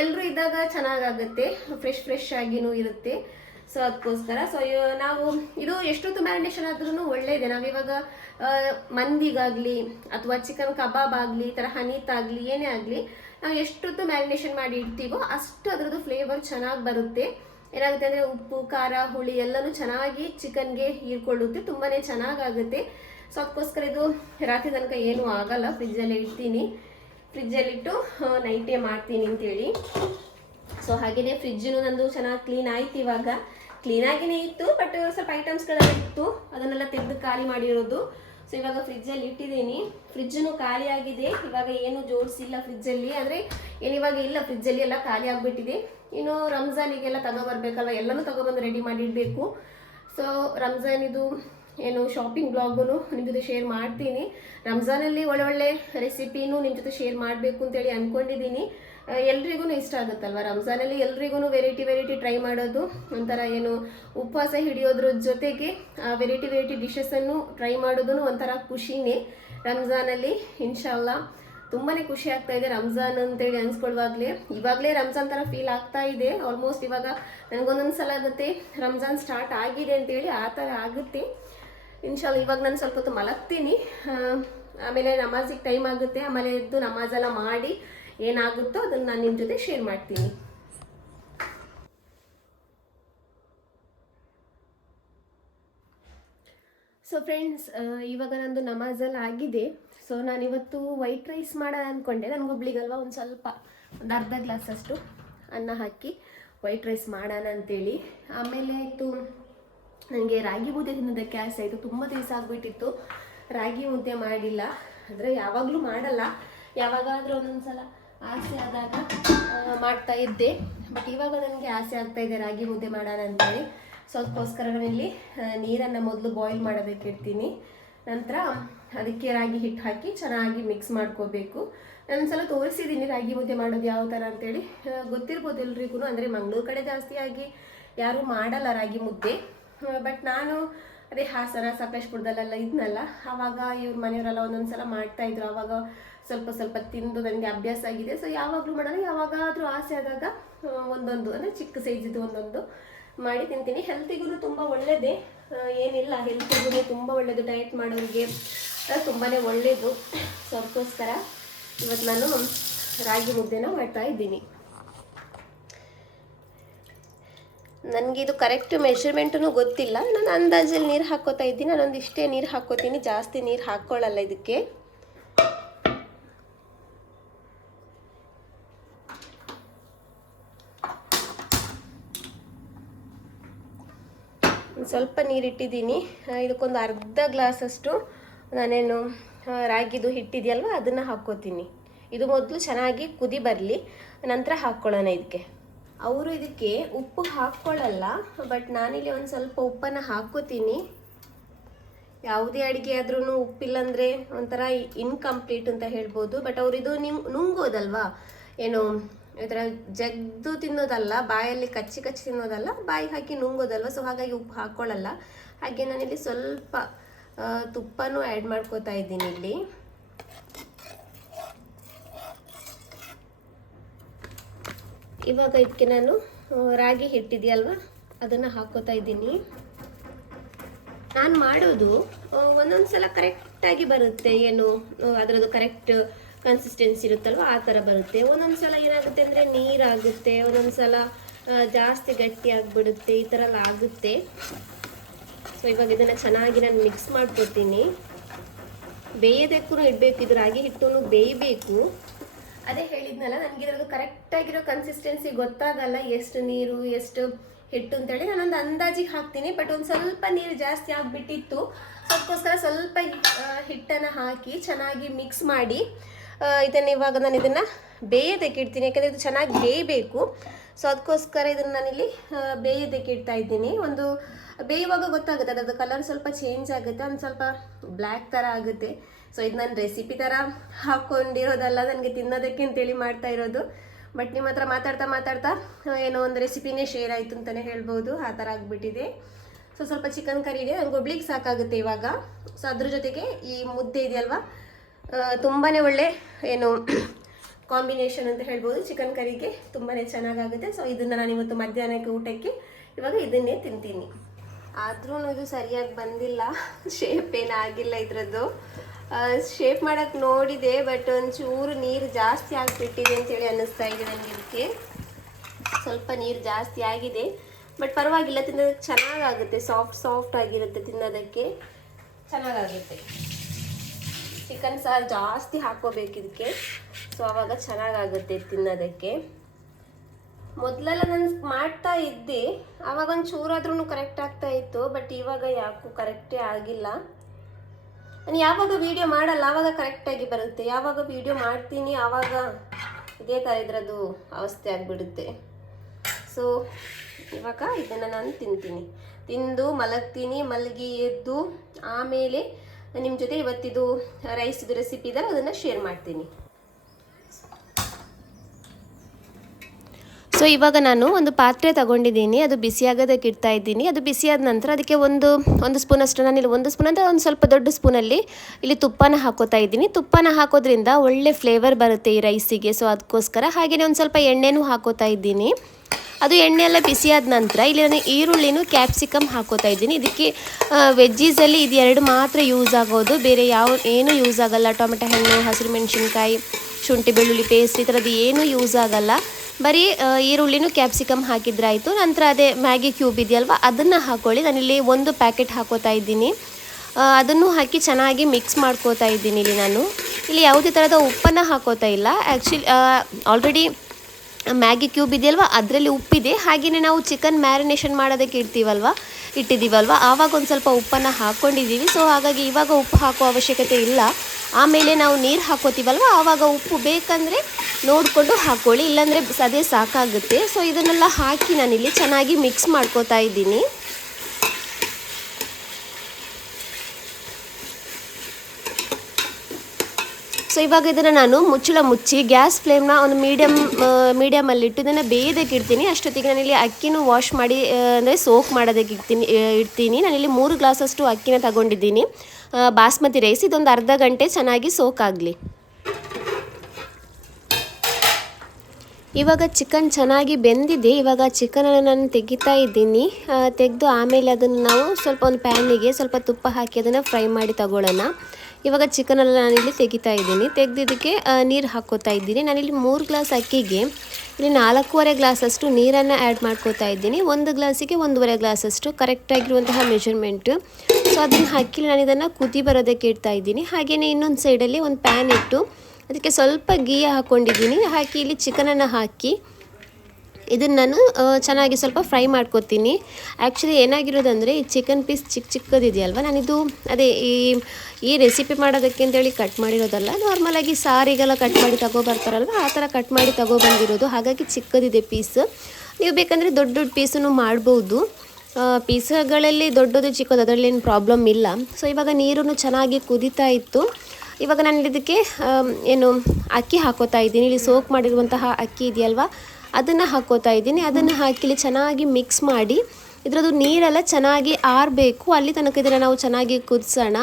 ಎಲ್ಲರೂ ಇದ್ದಾಗ ಚೆನ್ನಾಗಾಗುತ್ತೆ, ಫ್ರೆಶ್ ಆಗಿನೂ ಇರುತ್ತೆ. ಸೊ ಅದಕ್ಕೋಸ್ಕರ ನಾವು ಇದು ಎಷ್ಟೊತ್ತು ಮ್ಯಾರಿನೇಷನ್ ಆದ್ರೂ ಒಳ್ಳೆಯದೇ. ನಾವಿವಾಗ ಮಂದಿಗಾಗಲಿ ಅಥವಾ ಚಿಕನ್ ಕಬಾಬ್ ಆಗಲಿ, ಈ ಥರ ಹನೀತಾಗಲಿ ಏನೇ ಆಗಲಿ, ನಾವು ಎಷ್ಟೊತ್ತು ಮ್ಯಾರಿನೇಷನ್ ಮಾಡಿ ಇಡ್ತೀವೋ ಅಷ್ಟು ಅದರದ್ದು ಫ್ಲೇವರ್ ಚೆನ್ನಾಗಿ ಬರುತ್ತೆ. ಏನಾಗುತ್ತೆ ಅಂದರೆ ಉಪ್ಪು ಖಾರ ಹುಳಿ ಎಲ್ಲನೂ ಚೆನ್ನಾಗಿ ಚಿಕನ್ಗೆ ಹೀರ್ಕೊಳ್ಳುತ್ತೆ, ತುಂಬಾ ಚೆನ್ನಾಗಾಗುತ್ತೆ. ಸೊ ಅದಕ್ಕೋಸ್ಕರ ಇದು ರಾತ್ರಿ ತನಕ ಏನೂ ಆಗಲ್ಲ, ಫ್ರಿಜ್ಜಲ್ಲೇ ಇಡ್ತೀನಿ. ಫ್ರಿಜ್ಜಲ್ಲಿಟ್ಟು ನೈಟೇ ಮಾಡ್ತೀನಿ ಅಂತೇಳಿ. ಸೊ ಹಾಗೆಯೇ ಫ್ರಿಜ್ಜೂ ನಂದು ಚೆನ್ನಾಗಿ ಕ್ಲೀನ್ ಆಯ್ತು. ಇವಾಗ ಕ್ಲೀನಾಗಿಯೇ ಇತ್ತು, ಬಟ್ ಸ್ವಲ್ಪ ಐಟಮ್ಸ್ಗಳೆಲ್ಲ ಇತ್ತು, ಅದನ್ನೆಲ್ಲ ತೆಗೆದು ಖಾಲಿ ಮಾಡಿರೋದು. ಸೊ ಇವಾಗ ಫ್ರಿಜ್ಜಲ್ಲಿ ಇಟ್ಟಿದ್ದೀನಿ. ಫ್ರಿಜ್ಜೂ ಖಾಲಿ ಆಗಿದೆ, ಇವಾಗ ಏನು ಜೋಡಿಸಿಲ್ಲ ಫ್ರಿಜ್ಜಲ್ಲಿ. ಅಂದರೆ ಏನಿವಾಗ ಇಲ್ಲ, ಫ್ರಿಜ್ಜಲ್ಲಿ ಎಲ್ಲ ಖಾಲಿ ಆಗಿಬಿಟ್ಟಿದೆ. ಇನ್ನು ರಂಜಾನಿಗೆಲ್ಲ ತಗೊಬರ್ಬೇಕಲ್ವ, ಎಲ್ಲನೂ ತಗೊಬಂದು ರೆಡಿ ಮಾಡಿಡಬೇಕು. ಸೊ ರಂಜಾನಿದು ಏನು ಶಾಪಿಂಗ್ ಬ್ಲಾಗು ನಿಮ್ಮ ಜೊತೆ ಶೇರ್ ಮಾಡ್ತೀನಿ. ರಂಜಾನಲ್ಲಿ ಒಳ್ಳೊಳ್ಳೆ ರೆಸಿಪಿನೂ ನಿಮ್ಮ ಜೊತೆ ಶೇರ್ ಮಾಡಬೇಕು ಅಂತೇಳಿ ಅಂದ್ಕೊಂಡಿದ್ದೀನಿ. ಎಲ್ರಿಗೂ ಇಷ್ಟ ಆಗುತ್ತಲ್ವ ರಂಜಾನಲ್ಲಿ, ಎಲ್ರಿಗೂ ವೆರೈಟಿ ಟ್ರೈ ಮಾಡೋದು ಒಂಥರ, ಏನು ಉಪವಾಸ ಹಿಡಿಯೋದ್ರ ಜೊತೆಗೆ ವೆರೈಟಿ ಡಿಶಸನ್ನು ಟ್ರೈ ಮಾಡೋದು ಒಂಥರ ಖುಷಿನೇ ರಂಜಾನಲ್ಲಿ. ಇನ್ಶಾಲ್ಲಾ ತುಂಬಾ ಖುಷಿ ಆಗ್ತಾ ಇದೆ ರಂಜಾನ್ ಅಂತೇಳಿ ಅನ್ಸ್ಕೊಳ್ವಾಗ್ಲೇ. ಇವಾಗಲೇ ರಂಜಾನ್ ಥರ ಫೀಲ್ ಆಗ್ತಾ ಇದೆ ಆಲ್ಮೋಸ್ಟ್. ಇವಾಗ ನನಗೊಂದೊಂದು ಸಲ ಆಗುತ್ತೆ ರಂಜಾನ್ ಸ್ಟಾರ್ಟ್ ಆಗಿದೆ ಅಂತೇಳಿ, ಆ ಥರ ಆಗುತ್ತೆ. ಇನ್ಶಾಲ್ಲ ಇವಾಗ ನಾನು ಸ್ವಲ್ಪ ಹೊತ್ತು ಮಲಗ್ತೀನಿ, ಆಮೇಲೆ ನಮಾಜಿಗೆ ಟೈಮ್ ಆಗುತ್ತೆ, ಆಮೇಲೆ ಎದ್ದು ನಮಾಜೆಲ್ಲ ಮಾಡಿ ಏನಾಗುತ್ತೋ ಅದನ್ನು ನಾನು ನಿಮ್ಮ ಜೊತೆ ಶೇರ್ ಮಾಡ್ತೀನಿ. ಸೊ ಫ್ರೆಂಡ್ಸ್, ಇವಾಗ ನಂದು ನಮಾಜೆಲ್ಲ ಆಗಿದೆ. ಸೊ ನಾನಿವತ್ತು ವೈಟ್ ರೈಸ್ ಮಾಡೋಣ ಅಂದ್ಕೊಂಡೆ. ನನಗೊಬ್ಳಿಗಲ್ವ ಒಂದು ಅರ್ಧ ಗ್ಲಾಸಷ್ಟು ಅನ್ನ ಹಾಕಿ ವೈಟ್ ರೈಸ್ ಮಾಡೋಣ ಅಂತೇಳಿ. ಆಮೇಲೆ ಆಯಿತು, ನನಗೆ ರಾಗಿ ಮುದ್ದೆ ತಿನ್ನೋದಕ್ಕೆ ಆಸೆ ಆಯಿತು. ತುಂಬ ದಿವಸ ಆಗಿಬಿಟ್ಟಿತ್ತು ರಾಗಿ ಮುದ್ದೆ ಮಾಡಿಲ್ಲ. ಅಂದರೆ ಯಾವಾಗಲೂ ಮಾಡಲ್ಲ, ಯಾವಾಗಾದರೂ ಒಂದೊಂದು ಸಲ ಆಸೆ ಆದಾಗ ಮಾಡ್ತಾ ಇದ್ದೆ. ಬಟ್ ಇವಾಗ ನನಗೆ ಆಸೆ ಆಗ್ತಾ ಇದೆ ರಾಗಿ ಮುದ್ದೆ ಮಾಡೋಣ ಅಂತೇಳಿ. ಸೊ ಅದಕ್ಕೋಸ್ಕರ ನಾನಿಲ್ಲಿ ನೀರನ್ನು ಮೊದಲು ಬಾಯ್ಲ್ ಮಾಡೋದಕ್ಕಿಡ್ತೀನಿ. ನಂತರ ಅದಕ್ಕೆ ರಾಗಿ ಹಿಟ್ಟು ಹಾಕಿ ಚೆನ್ನಾಗಿ ಮಿಕ್ಸ್ ಮಾಡ್ಕೋಬೇಕು. ನಾನೊಂದ್ಸಲ ತೋರಿಸಿದ್ದೀನಿ ರಾಗಿ ಮುದ್ದೆ ಮಾಡೋದು ಯಾವ ಥರ ಅಂತೇಳಿ, ಗೊತ್ತಿರ್ಬೋದು ಎಲ್ರಿಗೂ. ಅಂದರೆ ಮಂಗಳೂರು ಕಡೆ ಜಾಸ್ತಿಯಾಗಿ ಯಾರೂ ಮಾಡಲ್ಲ ರಾಗಿ ಮುದ್ದೆ. ಬಟ್ ನಾನು ಅದೇ ಹಾಸನ ಸಕಲೇಶ್ಪುರದಲ್ಲೆಲ್ಲ ಇದ್ನಲ್ಲ, ಆವಾಗ ಇವ್ರ ಮನೆಯವರೆಲ್ಲ ಒಂದೊಂದು ಸಲ ಮಾಡ್ತಾಯಿದ್ರು. ಆವಾಗ ಸ್ವಲ್ಪ ತಿಂದು ನನಗೆ ಅಭ್ಯಾಸ ಆಗಿದೆ. ಸೊ ಯಾವಾಗಲೂ ಮಾಡಲ್ಲ, ಯಾವಾಗಾದರೂ ಆಸೆ ಆದಾಗ ಒಂದೊಂದು, ಅಂದರೆ ಚಿಕ್ಕ ಸೈಜಿದ್ದು ಒಂದೊಂದು ಮಾಡಿ ತಿಂತೀನಿ. ಹೆಲ್ತಿಗೂ ತುಂಬ ಒಳ್ಳೆಯದೇ, ಏನಿಲ್ಲ ಹೆಲ್ತಿಗೂ ತುಂಬ ಒಳ್ಳೆಯದು. ಡಯಟ್ ಮಾಡೋರಿಗೆ ತುಂಬಾ ಒಳ್ಳೆಯದು. ಸೊ ಅದಕ್ಕೋಸ್ಕರ ಇವತ್ತು ನಾನು ರಾಗಿ ಮುದ್ದೆನ ಮಾಡ್ತಾ ಇದ್ದೀನಿ. ನನಗೆ ಇದು ಕರೆಕ್ಟ್ ಮೆಷರ್ಮೆಂಟೂ ಗೊತ್ತಿಲ್ಲ, ನಾನು ಅಂದಾಜಲ್ಲಿ ನೀರು ಹಾಕ್ಕೋತಾ ಇದ್ದೀನಿ. ನಾನೊಂದು ಇಷ್ಟೇ ನೀರು ಹಾಕ್ಕೋತೀನಿ, ಜಾಸ್ತಿ ನೀರು ಹಾಕ್ಕೊಳ್ಳಲ್ಲ ಇದಕ್ಕೆ. ಸ್ವಲ್ಪ ನೀರಿಟ್ಟಿದ್ದೀನಿ. ಇದಕ್ಕೊಂದು ಅರ್ಧ ಗ್ಲಾಸಷ್ಟು ನಾನೇನು ರಾಗಿದು ಹಿಟ್ಟಿದೆಯಲ್ವ ಅದನ್ನು ಹಾಕ್ಕೋತೀನಿ. ಇದು ಮೊದಲು ಚೆನ್ನಾಗಿ ಕುದಿ ಬರಲಿ, ನಂತರ ಹಾಕ್ಕೊಳ್ಳೋಣ ಇದಕ್ಕೆ. ಅವರು ಇದಕ್ಕೆ ಉಪ್ಪು ಹಾಕ್ಕೊಳ್ಳಲ್ಲ, ಬಟ್ ನಾನಿಲ್ಲಿ ಒಂದು ಸ್ವಲ್ಪ ಉಪ್ಪನ್ನು ಹಾಕ್ಕೋತೀನಿ. ಯಾವುದೇ ಅಡುಗೆ ಆದ್ರೂ ಉಪ್ಪಿಲ್ಲಂದರೆ ಒಂಥರ ಇನ್ಕಂಪ್ಲೀಟ್ ಅಂತ ಹೇಳ್ಬೋದು. ಬಟ್ ಅವರಿದು ನುಂಗೋದಲ್ವಾ, ಏನು ಈ ಥರ ಜಗ್ದು ತಿನ್ನೋದಲ್ಲ, ಬಾಯಲ್ಲಿ ಕಚ್ಚಿ ತಿನ್ನೋದಲ್ಲ, ಬಾಯಿಗೆ ಹಾಕಿ ನುಂಗೋದಲ್ವ. ಸೊ ಹಾಗಾಗಿ ಉಪ್ಪು ಹಾಕ್ಕೊಳ್ಳಲ್ಲ. ಹಾಗೆ ನಾನಿಲ್ಲಿ ಸ್ವಲ್ಪ ತುಪ್ಪನೂ ಆ್ಯಡ್ ಮಾಡ್ಕೋತಾ ಇದ್ದೀನಿ ಇಲ್ಲಿ. ಇವಾಗ ಇದಕ್ಕೆ ನಾನು ರಾಗಿ ಹಿಟ್ಟಿದೆಯಲ್ವ ಅದನ್ನು ಹಾಕ್ಕೋತಾ ಇದ್ದೀನಿ. ನಾನು ಮಾಡೋದು ಒಂದೊಂದು ಸಲ ಕರೆಕ್ಟಾಗಿ ಬರುತ್ತೆ, ಏನು ಅದರದ್ದು ಕರೆಕ್ಟ್ ಕನ್ಸಿಸ್ಟೆನ್ಸಿ ಇರುತ್ತಲ್ವ ಆ ಥರ ಬರುತ್ತೆ. ಒಂದೊಂದು ಸಲ ಏನಾಗುತ್ತೆ ಅಂದರೆ ನೀರಾಗುತ್ತೆ, ಒಂದೊಂದು ಸಲ ಜಾಸ್ತಿ ಗಟ್ಟಿ ಆಗಿಬಿಡುತ್ತೆ, ಈ ಥರ ಎಲ್ಲ ಆಗುತ್ತೆ. ಸೊ ಇವಾಗ ಇದನ್ನು ಚೆನ್ನಾಗಿ ನಾನು ಮಿಕ್ಸ್ ಮಾಡ್ಕೊತೀನಿ. ಬೇಯೋದಕ್ಕೂ ಇಡಬೇಕು, ಇದು ರಾಗಿ ಹಿಟ್ಟು ಬೇಯಬೇಕು. ಅದೇ ಹೇಳಿದ್ನಲ್ಲ, ನನಗೆ ಇದರದ್ದು ಕರೆಕ್ಟಾಗಿರೋ ಕನ್ಸಿಸ್ಟೆನ್ಸಿ ಗೊತ್ತಾಗಲ್ಲ, ಎಷ್ಟು ನೀರು ಎಷ್ಟು ಹಿಟ್ಟು ಅಂತೇಳಿ. ನಾನೊಂದು ಅಂದಾಜಿಗೆ ಹಾಕ್ತೀನಿ, ಬಟ್ ಒಂದು ಸ್ವಲ್ಪ ನೀರು ಜಾಸ್ತಿ ಆಗಿಬಿಟ್ಟಿತ್ತು. ಅದಕ್ಕೋಸ್ಕರ ಸ್ವಲ್ಪ ಹಿಟ್ಟನ್ನು ಹಾಕಿ ಚೆನ್ನಾಗಿ ಮಿಕ್ಸ್ ಮಾಡಿ ಇದನ್ನು ಇವಾಗ ನಾನು ಇದನ್ನು ಬೇಯೋದಕ್ಕೆ ಇಡ್ತೀನಿ. ಯಾಕಂದರೆ ಇದು ಚೆನ್ನಾಗಿ ಬೇಯಬೇಕು. ಸೊ ಅದಕ್ಕೋಸ್ಕರ ಇದನ್ನು ನಾನಿಲ್ಲಿ ಬೇಯೋದಕ್ಕೆ ಇಡ್ತಾ ಇದ್ದೀನಿ. ಒಂದು ಬೇಯುವಾಗ ಗೊತ್ತಾಗುತ್ತೆ, ಅದರದ್ದು ಕಲರ್ ಸ್ವಲ್ಪ ಚೇಂಜ್ ಆಗುತ್ತೆ, ಒಂದು ಸ್ವಲ್ಪ ಬ್ಲ್ಯಾಕ್ ಥರ ಆಗುತ್ತೆ. ಸೊ ಇದು ನಾನು ರೆಸಿಪಿ ಥರ ಹಾಕ್ಕೊಂಡಿರೋದಲ್ಲ, ನನಗೆ ತಿನ್ನೋದಕ್ಕೆ ಅಂತೇಳಿ ಮಾಡ್ತಾ ಇರೋದು. ಬಟ್ ನಿಮ್ಮ ಹತ್ರ ಮಾತಾಡ್ತಾ ಏನೋ ಒಂದು ರೆಸಿಪಿನೇ ಶೇರ್ ಆಯಿತು ಅಂತಲೇ ಹೇಳ್ಬೋದು, ಆ ಥರ ಆಗಿಬಿಟ್ಟಿದೆ. ಸೊ ಸ್ವಲ್ಪ ಚಿಕನ್ ಕರಿ ಇದೆ, ನಂಗೆ ಒಬ್ಳಿಗೆ ಸಾಕಾಗುತ್ತೆ ಇವಾಗ. ಸೊ ಅದ್ರ ಜೊತೆಗೆ ಈ ಮುದ್ದೆ ಇದೆಯಲ್ವಾ, ತುಂಬಾ ಒಳ್ಳೆ ಏನು ಕಾಂಬಿನೇಷನ್ ಅಂತ ಹೇಳ್ಬೋದು. ಚಿಕನ್ ಕರಿಗೆ ತುಂಬಾ ಚೆನ್ನಾಗಾಗುತ್ತೆ. ಸೊ ಇದನ್ನು ನಾನು ಇವತ್ತು ಮಧ್ಯಾಹ್ನಕ್ಕೆ ಊಟಕ್ಕೆ ಇವಾಗ ಇದನ್ನೇ ತಿಂತೀನಿ. ಆದ್ರೂ ಇದು ಸರಿಯಾಗಿ ಬಂದಿಲ್ಲ, ಶೇಪ್ ಏನಾಗಿಲ್ಲ ಇದರದ್ದು. ಶೇಪ್ ಮಾಡೋಕ್ಕೆ ನೋಡಿದೆ, ಬಟ್ ಒಂಚೂರು ನೀರು ಜಾಸ್ತಿ ಆಗಿಬಿಟ್ಟಿದೆ ಅಂತೇಳಿ ಅನ್ನಿಸ್ತಾ ಇದೆ ನನಗೆ. ಇದಕ್ಕೆ ಸ್ವಲ್ಪ ನೀರು ಜಾಸ್ತಿ ಆಗಿದೆ, ಬಟ್ ಪರವಾಗಿಲ್ಲ, ತಿನ್ನೋದಕ್ಕೆ ಚೆನ್ನಾಗಾಗುತ್ತೆ. ಸಾಫ್ಟ್ ಆಗಿರುತ್ತೆ, ತಿನ್ನೋದಕ್ಕೆ ಚೆನ್ನಾಗಾಗುತ್ತೆ. ಚಿಕನ್ ಸಾರು ಜಾಸ್ತಿ ಹಾಕೋಬೇಕು ಇದಕ್ಕೆ, ಸೊ ಆವಾಗ ಚೆನ್ನಾಗಾಗುತ್ತೆ ತಿನ್ನೋದಕ್ಕೆ. ಮೊದಲೆಲ್ಲ ನಾನು ಮಾಡ್ತಾ ಇದ್ದೆ, ಆವಾಗ ಒಂದು ಚೂರಾದ್ರೂ ಕರೆಕ್ಟ್ ಆಗ್ತಾ ಇತ್ತು, ಬಟ್ ಇವಾಗ ಯಾಕೂ ಕರೆಕ್ಟೇ ಆಗಿಲ್ಲ. ನಾನು ಯಾವಾಗ ವೀಡಿಯೋ ಮಾಡಲ್ಲ ಆವಾಗ ಕರೆಕ್ಟಾಗಿ ಬರುತ್ತೆ, ಯಾವಾಗ ವೀಡಿಯೋ ಮಾಡ್ತೀನಿ ಆವಾಗ ಇದೇ ಥರ ಇದರದ್ದು ಅವಸ್ಥೆ ಆಗಿಬಿಡುತ್ತೆ. ಸೊ ಇವಾಗ ಇದನ್ನು ನಾನು ತಿಂದು ಮಲಗ್ತೀನಿ. ಮಲಗಿ ಎದ್ದು ಆಮೇಲೆ ನಿಮ್ಮ ಜೊತೆ ಇವತ್ತಿದು ರೈಸ್ದು ರೆಸಿಪಿ ಇದೆಲ್ಲ ಅದನ್ನು ಶೇರ್ ಮಾಡ್ತೀನಿ. ಸೊ ಇವಾಗ ನಾನು ಒಂದು ಪಾತ್ರೆ ತಗೊಂಡಿದ್ದೀನಿ, ಅದು ಬಿಸಿಯಾಗೋದಕ್ಕೆ ಇಡ್ತಾ ಇದ್ದೀನಿ. ಅದು ಬಿಸಿಯಾದ ನಂತರ ಅದಕ್ಕೆ ಒಂದು ಸ್ಪೂನಷ್ಟು, ನಾನಿಲ್ಲಿ ಒಂದು ಸ್ಪೂನ್ ಅಂದರೆ ಒಂದು ಸ್ವಲ್ಪ ದೊಡ್ಡ ಸ್ಪೂನಲ್ಲಿ ಇಲ್ಲಿ ತುಪ್ಪನ ಹಾಕೋತಾ ಇದ್ದೀನಿ. ತುಪ್ಪನ ಹಾಕೋದ್ರಿಂದ ಒಳ್ಳೆ ಫ್ಲೇವರ್ ಬರುತ್ತೆ ಈ ರೈಸಿಗೆ. ಸೊ ಅದಕ್ಕೋಸ್ಕರ ಹಾಗೆಯೇ ಒಂದು ಸ್ವಲ್ಪ ಎಣ್ಣೆನೂ ಹಾಕೋತಾ ಇದ್ದೀನಿ. ಅದು ಎಣ್ಣೆ ಎಲ್ಲ ಬಿಸಿಯಾದ ನಂತರ ಇಲ್ಲಿ ನಾನು ಈರುಳ್ಳಿನೂ ಕ್ಯಾಪ್ಸಿಕಮ್ ಹಾಕೋತಾ ಇದ್ದೀನಿ. ಇದಕ್ಕೆ ವೆಜ್ಜೀಸಲ್ಲಿ ಇದು ಎರಡು ಮಾತ್ರ ಯೂಸ್ ಆಗೋದು, ಬೇರೆ ಏನೂ ಯೂಸ್ ಆಗಲ್ಲ. ಟೊಮೆಟೊ ಹಣ್ಣು, ಹಸಿರು ಮೆಣಸಿನ್ಕಾಯಿ, ಶುಂಠಿ ಬೆಳ್ಳುಳ್ಳಿ ಪೇಸ್ಟ್ ಈ ಥರದ್ದು ಏನೂ ಯೂಸ್ ಆಗಲ್ಲ. ಬರೀ ಈರುಳ್ಳಿನೂ ಕ್ಯಾಪ್ಸಿಕಮ್ ಹಾಕಿದ್ರಾಯಿತು. ನಂತರ ಅದೇ ಮ್ಯಾಗಿ ಕ್ಯೂಬ್ ಇದೆಯಲ್ವ ಅದನ್ನು ಹಾಕ್ಕೊಳ್ಳಿ. ನಾನಿಲ್ಲಿ 1 ಪ್ಯಾಕೆಟ್ ಹಾಕೋತಾ ಇದ್ದೀನಿ. ಅದನ್ನು ಹಾಕಿ ಚೆನ್ನಾಗಿ ಮಿಕ್ಸ್ ಮಾಡ್ಕೋತಾ ಇದ್ದೀನಿ. ಇಲ್ಲಿ ಯಾವುದೇ ಥರದ ಉಪ್ಪನ್ನು ಹಾಕೋತಾ ಇಲ್ಲ. ಆ್ಯಕ್ಚುಲಿ ಆಲ್ರೆಡಿ ಮ್ಯಾಗಿ ಕ್ಯೂಬ್ ಇದೆಯಲ್ವ ಅದರಲ್ಲಿ ಉಪ್ಪಿದೆ. ಹಾಗೆಯೇ ನಾವು ಚಿಕನ್ ಮ್ಯಾರಿನೇಷನ್ ಮಾಡೋದಕ್ಕೆ ಇಟ್ಟಿದ್ದೀವಲ್ವ ಆವಾಗ ಒಂದು ಸ್ವಲ್ಪ ಉಪ್ಪನ್ನು ಹಾಕ್ಕೊಂಡಿದ್ದೀವಿ. ಸೊ ಹಾಗಾಗಿ ಇವಾಗ ಉಪ್ಪು ಹಾಕೋ ಅವಶ್ಯಕತೆ ಇಲ್ಲ. ಆಮೇಲೆ ನಾವು ನೀರು ಹಾಕೋತೀವಲ್ವ ಆವಾಗ ಉಪ್ಪು ಬೇಕಂದರೆ ನೋಡಿಕೊಂಡು ಹಾಕ್ಕೊಳ್ಳಿ, ಇಲ್ಲಾಂದರೆ ಅದೇ ಸಾಕಾಗುತ್ತೆ. ಸೊ ಇದನ್ನೆಲ್ಲ ಹಾಕಿ ನಾನಿಲ್ಲಿ ಚೆನ್ನಾಗಿ ಮಿಕ್ಸ್ ಮಾಡ್ಕೋತಾ ಇದ್ದೀನಿ. ಸೊ ಇವಾಗ ಇದನ್ನು ನಾನು ಮುಚ್ಚಿ ಗ್ಯಾಸ್ ಫ್ಲೇಮ್ನ ಒಂದು ಮೀಡಿಯಮಲ್ಲಿಟ್ಟು ಇದನ್ನು ಬೇಯೋದಕ್ಕೆ ಇಡ್ತೀನಿ. ಅಷ್ಟೊತ್ತಿಗೆ ನಾನಿಲ್ಲಿ ಅಕ್ಕಿನೂ ವಾಶ್ ಮಾಡಿ ಅಂದರೆ ಸೋಕ್ ಮಾಡೋದಕ್ಕೆ ಇಡ್ತೀನಿ. ನಾನಿಲ್ಲಿ 3 ಗ್ಲಾಸಷ್ಟು ಅಕ್ಕಿನ ತಗೊಂಡಿದ್ದೀನಿ, ಬಾಸ್ಮತಿ ರೈಸ್. ಇದೊಂದು ಅರ್ಧ ಗಂಟೆ ಚೆನ್ನಾಗಿ ಸೋಕ್ ಆಗಲಿ. ಇವಾಗ ಚಿಕನ್ ಚೆನ್ನಾಗಿ ಬೆಂದಿದೆ. ಇವಾಗ ಚಿಕನನ್ನು ನಾನು ತೆಗಿತಾ ಇದ್ದೀನಿ. ತೆಗೆದು ಆಮೇಲೆ ಅದನ್ನು ನಾವು ಸ್ವಲ್ಪ ಒಂದು ಪ್ಯಾನಿಗೆ ಸ್ವಲ್ಪ ತುಪ್ಪ ಹಾಕಿ ಅದನ್ನು ಫ್ರೈ ಮಾಡಿ ತಗೊಳ್ಳೋಣ. ಇವಾಗ ಚಿಕನೆಲ್ಲ ನಾನಿಲ್ಲಿ ತೆಗಿತಾ ಇದ್ದೀನಿ. ತೆಗೆದಿದ್ದಕ್ಕೆ ನೀರು ಹಾಕ್ಕೋತಾ ಇದ್ದೀನಿ. ನಾನಿಲ್ಲಿ 3 ಗ್ಲಾಸ್ ಅಕ್ಕಿಗೆ ಇಲ್ಲಿ 4.25 ಗ್ಲಾಸಷ್ಟು ನೀರನ್ನು ಆ್ಯಡ್ ಮಾಡ್ಕೋತಾ ಇದ್ದೀನಿ. 1 ಗ್ಲಾಸಿಗೆ 1.5 ಗ್ಲಾಸಷ್ಟು ಕರೆಕ್ಟಾಗಿರುವಂತಹ ಮೆಜರ್ಮೆಂಟು. ಸೊ ಅದನ್ನು ಹಾಕಿ ನಾನು ಇದನ್ನು ಕುದಿ ಬರೋದಕ್ಕೆ ಇಡ್ತಾ ಇದ್ದೀನಿ. ಹಾಗೆಯೇ ಇನ್ನೊಂದು ಸೈಡಲ್ಲಿ ಒಂದು ಪ್ಯಾನ್ ಇಟ್ಟು ಅದಕ್ಕೆ ಸ್ವಲ್ಪ ಗೀ ಹಾಕ್ಕೊಂಡಿದ್ದೀನಿ. ಹಾಕಿ ಇಲ್ಲಿ ಚಿಕನನ್ನು ಹಾಕಿ ಇದನ್ನು ನಾನು ಚೆನ್ನಾಗಿ ಸ್ವಲ್ಪ ಫ್ರೈ ಮಾಡ್ಕೊತೀನಿ. ಆ್ಯಕ್ಚುಲಿ ಏನಾಗಿರೋದಂದರೆ ಈ ಚಿಕನ್ ಪೀಸ್ ಚಿಕ್ಕದಿದೆಯಲ್ವ, ನಾನಿದು ಅದೇ ಈ ರೆಸಿಪಿ ಮಾಡೋದಕ್ಕೆ ಅಂತೇಳಿ ಕಟ್ ಮಾಡಿರೋದಲ್ಲ, ನಾರ್ಮಲಾಗಿ ಸಾರಿಗೆಲ್ಲ ಕಟ್ ಮಾಡಿ ತಗೊಬರ್ತಾರಲ್ವ ಆ ಥರ ಕಟ್ ಮಾಡಿ ತಗೊಬಂದಿರೋದು. ಹಾಗಾಗಿ ಚಿಕ್ಕದಿದೆ ಪೀಸ್. ನೀವು ಬೇಕಂದರೆ ದೊಡ್ಡ ಪೀಸನ್ನು ಮಾಡ್ಬೋದು. ಪೀಸ್ಗಳಲ್ಲಿ ದೊಡ್ಡದು ಚಿಕ್ಕದು ಅದರಲ್ಲೇನು ಪ್ರಾಬ್ಲಮ್ ಇಲ್ಲ. ಸೊ ಇವಾಗ ನೀರು ಚೆನ್ನಾಗಿ ಕುದೀತಾ ಇತ್ತು. ಇವಾಗ ನಾನು ಇದಕ್ಕೆ ಏನು ಅಕ್ಕಿ ಹಾಕೋತಾ ಇದ್ದೀನಿ. ಇಲ್ಲಿ ಸೋಕ್ ಮಾಡಿರುವಂತಹ ಅಕ್ಕಿ ಇದೆಯಲ್ವ ಅದನ್ನು ಹಾಕೋತಾ ಇದ್ದೀನಿ. ಅದನ್ನು ಹಾಕಿ ಚೆನ್ನಾಗಿ ಮಿಕ್ಸ್ ಮಾಡಿ ಇದರದ್ದು ನೀರೆಲ್ಲ ಚೆನ್ನಾಗಿ ಆರಬೇಕು, ಅಲ್ಲಿ ತನಕ ಇದನ್ನು ನಾವು ಚೆನ್ನಾಗಿ ಕುದಿಸೋಣ.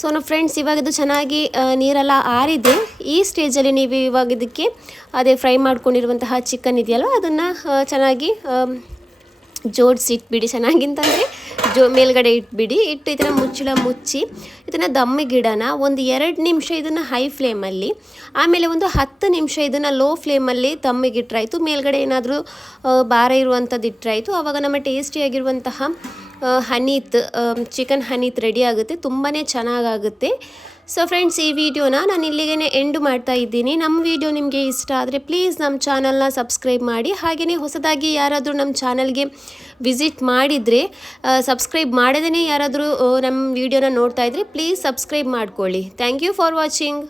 ಸೊ ನಮ್ಮ ಫ್ರೆಂಡ್ಸ್ ಇವಾಗ ಇದು ಚೆನ್ನಾಗಿ ನೀರೆಲ್ಲ ಆರಿದೆ. ಈ ಸ್ಟೇಜಲ್ಲಿ ನೀವು ಇವಾಗ ಇದಕ್ಕೆ ಅದೇ ಫ್ರೈ ಮಾಡ್ಕೊಂಡಿರುವಂತಹ ಚಿಕನ್ ಇದೆಯಲ್ವ ಅದನ್ನು ಚೆನ್ನಾಗಿ ಜೋಡಿಸಿ ಇಟ್ಬಿಡಿ. ಚೆನ್ನಾಗಿಂತಂದರೆ ಮೇಲ್ಗಡೆ ಇಟ್ಬಿಡಿ. ಇಟ್ಟು ಇದನ್ನು ಮುಚ್ಚಿ ಇದನ್ನು ದಮ್ಮಿಗಿಡೋಣ. ಒಂದು 2 ನಿಮಿಷ ಇದನ್ನು ಹೈ ಫ್ಲೇಮಲ್ಲಿ, ಆಮೇಲೆ ಒಂದು 10 ನಿಮಿಷ ಇದನ್ನು ಲೋ ಫ್ಲೇಮಲ್ಲಿ ದಮ್ಮಿಗಿಟ್ರಾಯಿತು. ಮೇಲ್ಗಡೆ ಏನಾದರೂ ಭಾರ ಇರುವಂಥದ್ದು ಇಟ್ಟರಾಯಿತು. ಆವಾಗ ನಮ್ಮ ಟೇಸ್ಟಿಯಾಗಿರುವಂತಹ ಚಿಕನ್ ಹನೀತ್ ರೆಡಿ ಆಗುತ್ತೆ. ತುಂಬಾ ಚೆನ್ನಾಗಾಗುತ್ತೆ. ಸೊ ಫ್ರೆಂಡ್ಸ್, ಈ ವಿಡಿಯೋನ ನಾನು ಇಲ್ಲಿಗೆ ಎಂಡ್ ಮಾಡ್ತಾ ಇದ್ದೀನಿ. ನಮ್ಮ ವಿಡಿಯೋ ನಿಮಗೆ ಇಷ್ಟ ಆದರೆ ಪ್ಲೀಸ್ ನಮ್ಮ ಚಾನಲ್ನ ಸಬ್ಸ್ಕ್ರೈಬ್ ಮಾಡಿ. ಹಾಗೆಯೇ ಹೊಸದಾಗಿ ಯಾರಾದರೂ ನಮ್ಮ ಚಾನಲ್ಗೆ ವಿಸಿಟ್ ಮಾಡಿದರೆ, ಸಬ್ಸ್ಕ್ರೈಬ್ ಮಾಡದೇ ಯಾರಾದರೂ ನಮ್ಮ ವಿಡಿಯೋನ ನೋಡ್ತಾ ಇದ್ದರೆ ಪ್ಲೀಸ್ ಸಬ್ಸ್ಕ್ರೈಬ್ ಮಾಡ್ಕೊಳ್ಳಿ. Thank you for watching.